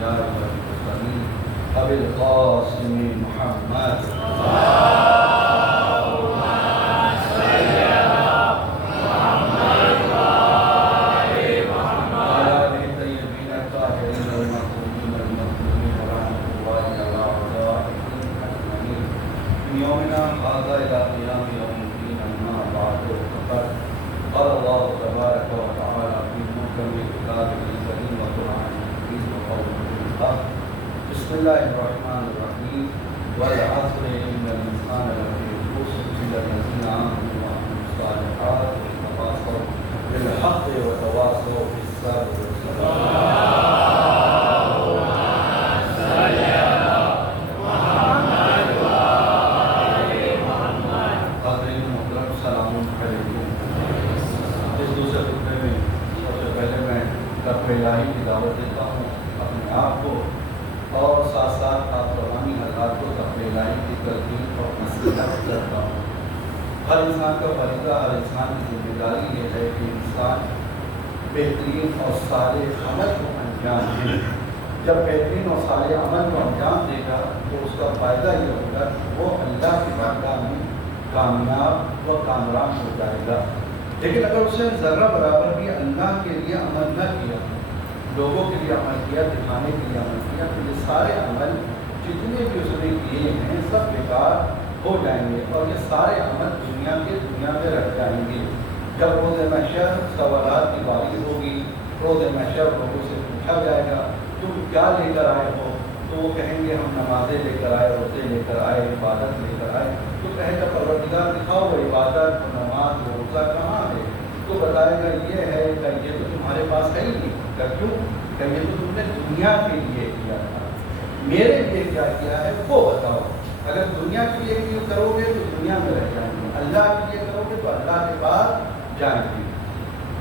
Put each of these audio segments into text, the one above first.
یا رب المرسلین ابی القاسم محمد يومنا هذا إلى قيام يوم الدين أما بعد فقد قال الله تبارك وتعالى في محكم كتابه الكريم وقرآنه المجيد وقوله الحق بسم الله الرحمن الرحيم والعصر إن الإنسان لفي خسر إلا الذين آمنوا وعملوا الصالحات وتواصوا بالحق وتواصوا بالصبر والصلاة. الہی کی دعوت دیتا ہوں اپنے آپ کو اور ساتھ ساتھ آپ تمامی حضرات کو تقوی الہی کی تلقین اور نصیحت کرتا ہوں. ہر انسان کا فریضہ، ہر انسان کی ذمہ داری یہ ہے کہ انسان بہترین اور صالح عمل کو انجام دے. جب بہترین اور صالح عمل کو انجام دے گا تو اس کا فائدہ یہ ہوگا کہ وہ اللہ کی بارگاہ میں کامیاب و کامران ہو جائے گا. لیکن اگر اس نے ذرہ برابر بھی اللہ کے لیے عمل نہ کیا، لوگوں کے لیے عمل کیا، دکھانے کے لیے عمل کیا، تو یہ سارے عمل جتنے بھی اس نے کیے ہیں سب بیکار ہو جائیں گے اور یہ سارے عمل دنیا میں رہ جائیں گے. جب روز محشر سوالات کی باری ہوگی، روز محشر لوگوں سے پوچھا جائے گا تم کیا لے کر آئے ہو، تو وہ کہیں گے ہم نمازیں لے کر آئے، روزے لے کر آئے، عبادت لے کر آئے. تو کہے گا پروردگار دکھاؤ وہ عبادت، وہ نماز، وہ روزہ کہاں ہے؟ تو بتائے گا یہ ہے کہ یہ تو تمہارے پاس ہے ہی نہیں. کیوں کہ یہ تو تم نے دنیا کے لیے کیا تھا، میرے لیے کیا کیا ہے وہ بتاؤ. اگر دنیا کے لیے کرو گے تو دنیا میں رہ جائیں گے، اللہ کے لیے کرو گے تو اللہ کے پاس جائیں گے.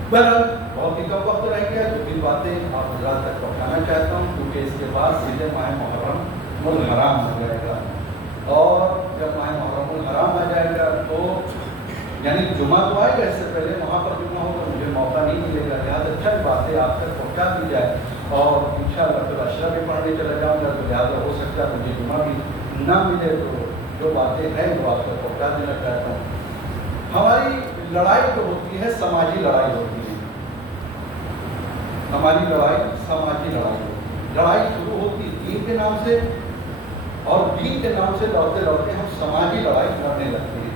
بہرحال بہت ہی کم وقت رہ گیا، جو بھی باتیں آپ حضرات تک پہنچانا چاہتا ہوں کیونکہ اس کے بعد سیدھے ماہ محرم الحرام ہو جائے گا. اور جب ماہ محرم الحرام آ جائے گا تو یعنی جمعہ تو آئے گا، اس سے پہلے وہاں پر جمعہ ہوگا، مجھے موقع نہیں ملے گا. لہٰذا چند باتیں آپ تک پہنچا دی جائے اور انشاءاللہ پھر اشرا بھی پڑھنے چلا جاؤں گا. تو لہٰذا ہو سکتا ہے مجھے جمعہ بھی نہ ملے، تو جو باتیں ہیں وہ آپ تک پہنچا دینا چاہتا ہوں. ہماری لڑائی جو ہوتی ہے سماجی لڑائی ہوتی ہے، ہماری لڑائی سماجی لڑائی ہوتی ہے. لڑائی شروع ہوتی دین کے نام سے اور دین کے نام سے لڑتے لڑتے ہم سماجی لڑائی لڑنے لگتے ہیں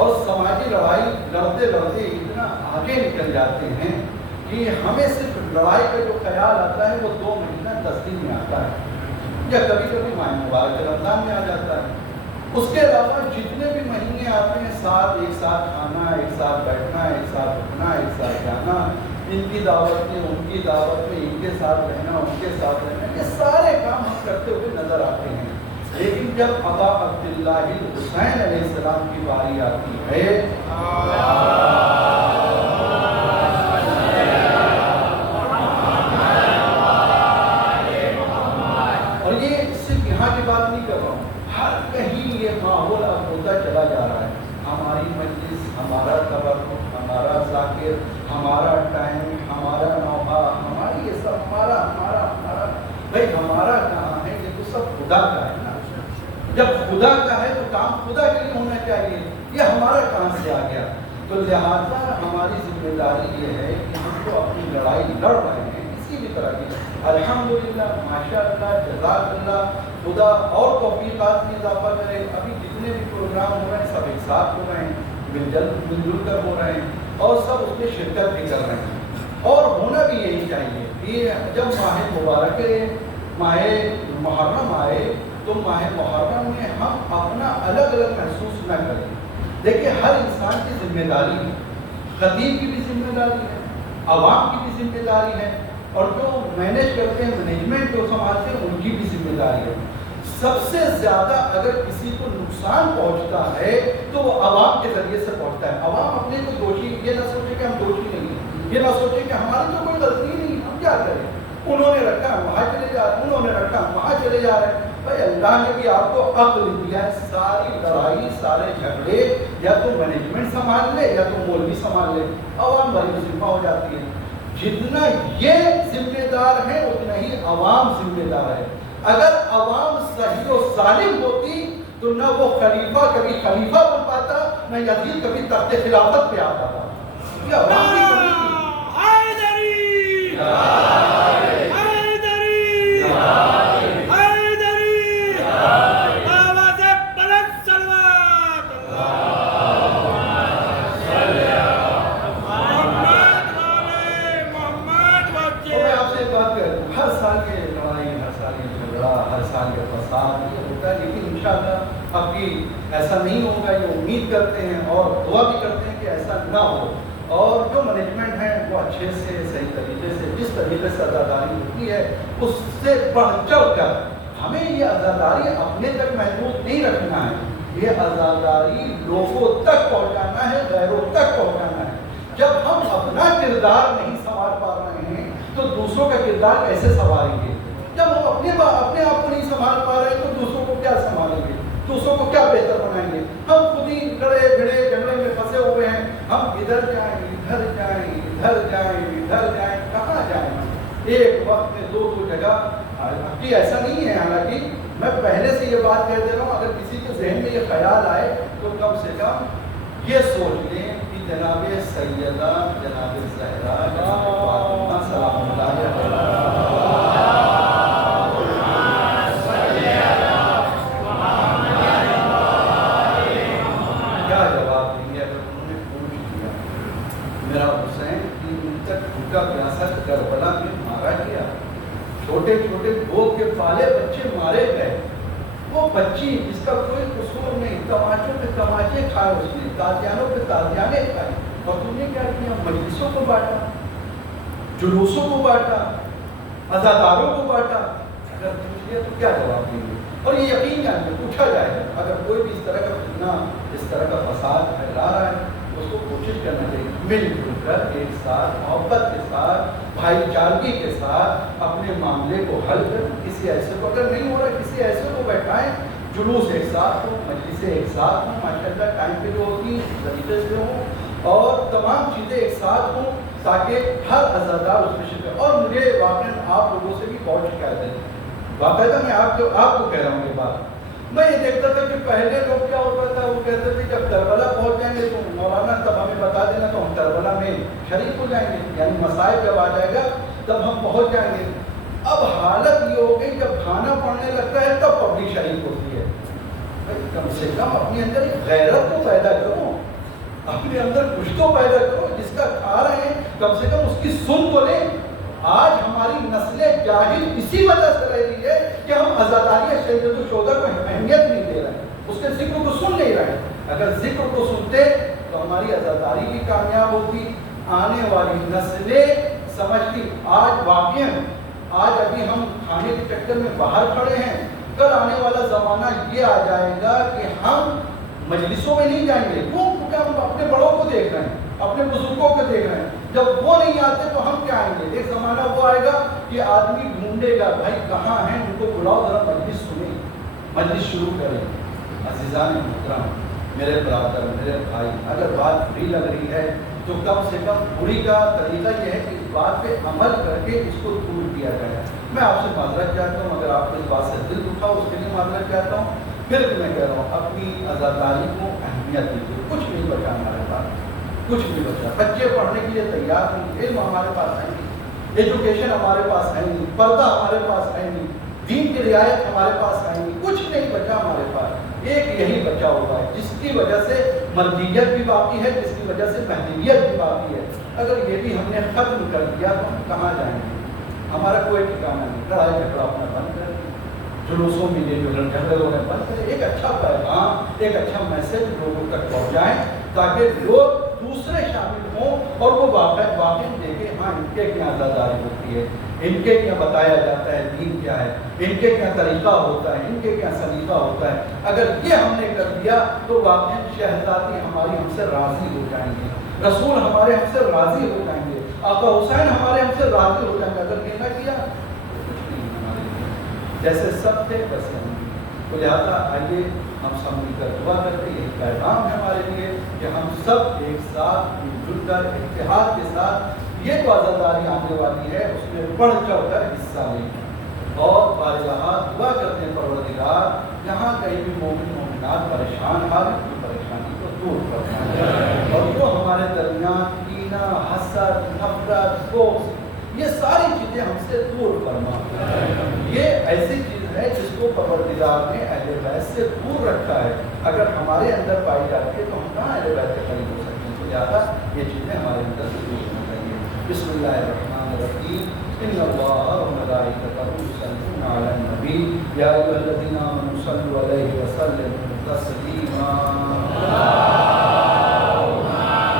اور سماجی لڑائی لڑتے لڑتے اتنا آگے نکل جاتے ہیں کہ ہمیں صرف لڑائی کا جو خیال آتا ہے وہ 2 مہینہ 10 دن میں آتا ہے یا کبھی کبھی ماہ مبارک رمضان میں آ جاتا ہے. اس کے علاوہ جتنے بھی مہینے آتے ہیں ایک ساتھ کھانا، ایک ساتھ بیٹھنا، ایک ساتھ اٹھنا، ایک ساتھ جانا، ان کی دعوت میں ان کی دعوت میں، ان کے ساتھ رہنا ان کے ساتھ رہنا، یہ سارے کام ہم کرتے ہوئے نظر آتے ہیں. لیکن جب ابا عبداللہ حسین علیہ السلام کی باری آتی ہے اور یہ صرف یہاں کی بات نہیں کر رہا ہوں، ہر کہیں یہ ماحول اب ہوتا چلا جا رہا ہے. ہماری مجلس، ہمارا تبرک، ہمارا ذاکر، ہمارا ٹائم، ہمارا نوحہ، ہماری یہ سب ہمارا بھائی ہمارا کہاں ہے؟ یہ تو سب خدا کا ہے نا. جب خدا کا ہے تو کام خدا کے لیے ہونا چاہیے، یہ ہمارا کہاں سے آ گیا؟ تو لہٰذا ہماری ذمہ داری یہ ہے کہ ہم تو اپنی لڑائی لڑ رہے ہیں کسی بھی طرح کی. الحمدللہ، ماشاء اللہ، جزاک اللہ، خدا اور توفیقات میں اضافہ کرے. ابھی جتنے بھی پروگرام ہو رہے ہیں سب ایک ساتھ ہو رہے ہیں، مل جل کر ہو رہے ہیں اور سب اس میں شرکت بھی کر رہے ہیں اور ہونا بھی یہی چاہیے. کہ جب ماہ مبارک ماہ محرم آئے تو ماہ محرم میں ہم اپنا الگ الگ محسوس نہ کریں. دیکھیں ہر انسان کی ذمہ داری ہے، خطیب کی بھی ذمہ داری ہے، عوام کی بھی ذمہ داری ہے اور جو مینیج کرتے ہیں، مینجمنٹ جو سنبھالتے ہیں ان کی بھی ذمہ داری ہے. سب سے زیادہ اگر کسی کو نقصان پہنچتا ہے تو وہ عوام کے ذریعے سے پہنچتا ہے. عوام اپنے کو دوشی یہ نہ سوچے کہ ہم دوشی نہیں ہیں، یہ نہ سوچے کہ ہماری تو کوئی غلطی نہیں، ہم کیا کریں، انہوں نے رکھا وہاں چلے جا رہے، انہوں نے رکھا وہاں چلے جا رہے ہیں. بھائی اللہ نے بھی آپ کو عقل دیا ہے. ساری لڑائی، سارے جھگڑے یا تو مینجمنٹ سنبھال لے یا تو مولوی سنبھال لے، عوام بڑی ذمہ ہو جاتی ہے. جتنا یہ ذمہ دار ہے اتنا ہی عوام ذمہ دار ہے. اگر عوام صحیح و سالم ہوتی تو نہ وہ خلیفہ کبھی خلیفہ بن پاتا، نہ یزید کبھی تخت خلافت پہ آ پاتا. یہ عوام کی کمی تھی. اب بھی ایسا نہیں ہوگا، یہ امید کرتے ہیں اور دعا بھی کرتے ہیں کہ ایسا نہ ہو. اور جو مینجمنٹ ہے وہ اچھے سے صحیح طریقے سے جس طریقے سے عزاداری ہوتی ہے اس سے بڑھ چڑھ کر ہمیں یہ عزاداری اپنے تک محدود نہیں رکھنا ہے. یہ عزاداری لوگوں تک پہنچانا ہے، غیروں تک پہنچانا ہے. جب ہم اپنا کردار نہیں سنبھال پا رہے ہیں تو دوسروں کا کردار کیسے سنبھالیں گے؟ جب ہم اپنے آپ کو نہیں سنبھال پا رہے ہیں تو دوسروں کو کیا سنبھالیں گے؟ دوسروں کو کیا بہتر بنائیں گے؟ ہم خود ہی لڑے بھڑے جھگڑے میں پھنسے ہوئے ہیں. ہم ادھر جائیں ادھر جائیں ادھر جائیں ادھر جائیں، کہاں جائیں؟ ایک وقت میں دو جگہ. ابھی ایسا نہیں ہے، حالانکہ میں پہلے سے یہ بات کہہ دے رہا ہوں، اگر کسی کے ذہن میں یہ خیال آئے تو کم سے کم یہ سوچ لیں کہ جناب سیدہ جناب زہرا جناب فاطمہ سلام اللہ علیہ کربلا میں مارا گیا، چھوٹے چھوٹے گود کے پالے بچے مارے گئے. وہ بچی جس کا کوئی قصور نہیں، تماچوں پہ تماچے کھائے اس نے، تازیانوں پہ تازیانے کھائے. اور تم نے کیا کیا؟ مجلسوں کو بانٹا، جلوسوں کو بانٹا، عزاداروں کو بانٹا. اگر پوچھ لیا تو کیا جواب دیں گے؟ اور یہ یقین جان کے پوچھا جائے گا اگر کوئی بھی اس طرح کا فتنہ، اس طرح کا فساد پھیلا رہا ہے اس کو کوشش کرنا چاہیے مل جل کر ایک ساتھ محبت کے ساتھ بھائی چارگی کے ساتھ اپنے معاملے کو حل کر. کسی ایسے کو اگر نہیں ہو رہا کسی ایسے کو بیٹھائیں، جلوس ایک ساتھ ہو، مجلسیں ایک ساتھ ہوں، ماشاء اللہ ٹائم پہ جو ہوتی ہیں اس طریقے سے ہوں اور تمام چیزیں ایک ساتھ ہوں تاکہ ہر عزادار اس میں شکر. اور مجھے واقعاً آپ لوگوں سے بھی بہت شکایت ہے، باقاعدہ میں آپ کو کہہ رہا ہوں یہ بات. میں یہ دیکھتا تھا کہ پہلے لوگ کیا ہوتا تھا، وہ کہتے تھے جب کربلا پہنچ جائیں گے تو مولانا تب ہمیں بتا دینا تو ہم کربلا میں شریک ہو جائیں گے، یعنی مصائب جب آ جائے گا تب ہم پہنچ جائیں گے. اب حالت یہ ہو گئی جب کھانا پڑنے لگتا ہے تب پبلک شریک ہوتی ہے. کم سے کم اپنے اندر ایک غیرت تو پیدا کرو، اپنے اندر کچھ تو پیدا کرو. جس کا کھا رہے ہیں کم سے کم اس کی سن تو لیں. آج ہماری نسل جاہل اسی وجہ سے رہ رہی ہے کہ ہم عزاداری سیدۃ الشہداء کو اہمیت نہیں دے رہے ہیں، اس کے ذکر کو سن نہیں رہے. اگر ذکر کو سنتے تو ہماری عزاداری بھی کامیاب ہوتی، آنے والی نسلیں سمجھتی. آج واقعی آج ابھی ہم کھانے کے چکر میں باہر کھڑے ہیں، کل آنے والا زمانہ یہ آ جائے گا کہ ہم مجلسوں میں نہیں جائیں گے. کیوں؟ کیونکہ ہم اپنے بڑوں کو دیکھ رہے ہیں، اپنے بزرگوں کو دیکھ رہے ہیں. جب وہ نہیں آتے تو ہم کیا آئیں گے؟ ایک زمانہ وہ آئے گا کہ آدمی ڈھونڈے گا بھائی کہاں ہیں، ان کو بلاؤ ذرا مجلس سنیں، مجلس شروع کریں. عزیزان محترم، میرے برادر، میرے بھائی، اگر بات بری لگ رہی ہے تو کم سے کم بری کا طریقہ یہ ہے کہ اس بات پہ عمل کر کے اس کو دور کیا جائے. میں آپ سے معذرت چاہتا ہوں اگر آپ کو اس بات سے دل دکھا اس کے لیے معذرت چاہتا ہوں. پھر میں کہہ رہا ہوں اپنی عزاداری کو اہمیت دیجیے. کچھ نہیں بچا ہمارے پاس، کچھ نہیں بچا. بچے پڑھنے کے لیے تیار نہیں، علم ہمارے پاس ہے نہیں، ایجوکیشن ہمارے پاس ہے نہیں، پردہ ہمارے پاس ہے نہیں، دین کی رعایت ہمارے پاس ہے نہیں. کچھ نہیں بچا ہمارے پاس. ایک یہی بچا ہوا ہے جس کی وجہ سے مردیت بھی باقی ہے، جس کی وجہ سے مہدیت بھی باقی ہے. اگر یہ بھی ہم نے ختم کر دیا تو ہم کہاں جائیں گے؟ ہمارا کوئی ٹھکانا نہیں. لڑائی جھگڑا اپنا بند کر، جلوسوں میں یہ جو جھگڑے ہونے بند کریں. ایک اچھا پیغام، ایک اچھا میسج لوگوں تک پہنچائیں تاکہ لوگ دوسرے شامل ہوں اور وہ واقعی دیکھیں ہاں ان کے کیا عزاداری ہوتی ہے، ان کے کیا بتایا جاتا ہے، دین کیا ہے، ان کے کیا طریقہ ہوتا ہے، ان کے کیا سلیقہ ہوتا ہے. اگر یہ ہم نے کر دیا تو واقعی شہزادی ہماری ہم سے راضی ہو جائیں گے، رسول ہمارے ہم سے راضی ہو جائیں گے، آقا حسین ہمارے ہم سے راضی ہو جائیں گے. اگر یہ نہ کیا تو کچھ نہیں ہمارے لیے، جیسے سب تھے ویسے ہم. تو لہٰذا آئیے ہم سب مل کر دعا کرتے ہیں. ایک پیغام ہے ہمارے لیے کہ ہم سب ایک ساتھ مل جل کر اتحاد کے ساتھ یہ جو عزاداری آنے والی ہے اس میں بڑھ چڑھ کر حصہ لیں اور بارگاہ دعا کرتے ہیں پروردگار جہاں کہیں بھی مومن مومنات پریشان ہر کی پریشانی کو دور کرنا اور جو ہمارے درمیان کینہ حسد نفرت بغض یہ ساری چیزیں ہم سے دور فرما یہ ایسی چیز ہے جس کو پروردگار نے اہل بیت سے دور رکھا ہے اگر ہمارے اندر پائی جاتی ہے تو ہم کہاں اہل بیت کے قریب ہو سکتے ہیں تو لہٰذا یہ چیزیں ہمارے اندر سے دور ہونا چاہیے بسم اللہ الرحمن الرحیم ان اللہ وملائکتہ یصلون علی النبی یا ایھا الذین آمنوا صلوا علیہ وسلموا تسلیما